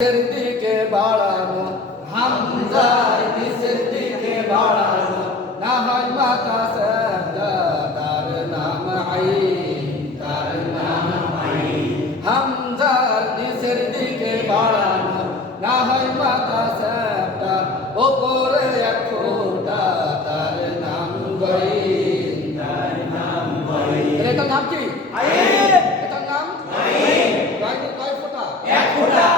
দিকে বাড়ানো হামজার নিচের দিকে বাড়ানো না হয় মাথা সাদা তার নাম আইন তার নাম আইন হামজার নিচের দিকে বাড়ানো না হয় মাথা সাদা ওপরে এক ফোঁটা তার নাম গাইন তার নাম গাইন এটার নাম কি আইন এটার নাম আইন গাইনের কয় ফোঁটা এক ফোঁটা